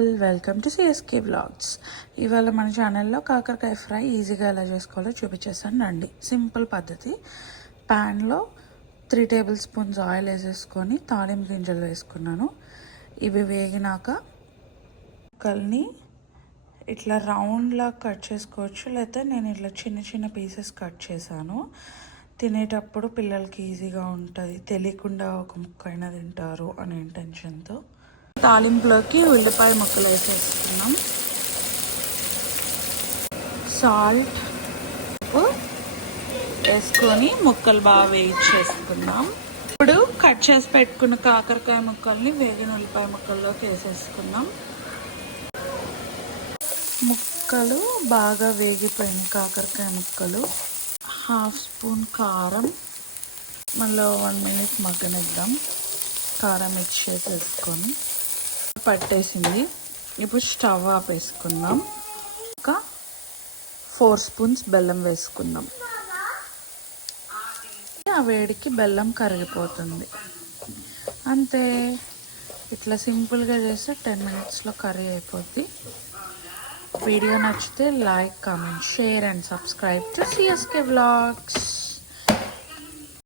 Welcome to CSK vlogs. ఇవాళ మన ఛానల్లో కాకరకాయ ఫ్రై ఈజీగా ఎలా చేసుకోవాలో చూపించేస్తాను రండి. సింపుల్ పద్ధతి. ప్యాన్లో 3 టేబుల్ స్పూన్స్ ఆయిల్ వేసేసుకొని తాలింపు గింజలు వేసుకున్నాను. ఇవి వేగినాక ముక్కల్ని ఇట్లా రౌండ్లా కట్ చేసుకోవచ్చు, లేకపోతే నేను ఇట్లా చిన్న చిన్న పీసెస్ కట్ చేశాను. తినేటప్పుడు పిల్లలకి ఈజీగా ఉంటుంది, తెలియకుండా ఒక ముక్క అయినా తింటారు అనే ఇంటెన్షన్తో. తాలింపులోకి ఉల్లిపాయ ముక్కలు వేసేసుకున్నాం, సాల్ట్ వేసుకొని ముక్కలు బాగా వేయించేసుకున్నాం. ఇప్పుడు కట్ చేసి పెట్టుకున్న కాకరకాయ ముక్కల్ని వేగిన ఉల్లిపాయ ముక్కల్లోకి వేసేసుకున్నాం. ముక్కలు బాగా వేగిపోయిన కాకరకాయ ముక్కలు, 1/2 స్పూన్ కారం, మళ్ళీ 1 మినిట్ మగ్గనిద్దాం. కారం మిక్స్ చేసేసుకొని పట్టేసింది. ఇప్పుడు స్టవ్ ఆపేసుకుందాం. ఒక 4 స్పూన్స్ బెల్లం వేసుకుందాం. ఆ వేడికి బెల్లం కరిగిపోతుంది. అంతే, ఇట్లా సింపుల్గా చేస్తే 10 మినిట్స్లో కర్రీ అయిపోద్ది. వీడియో నచ్చితే like, comment, share and subscribe to CSK vlogs.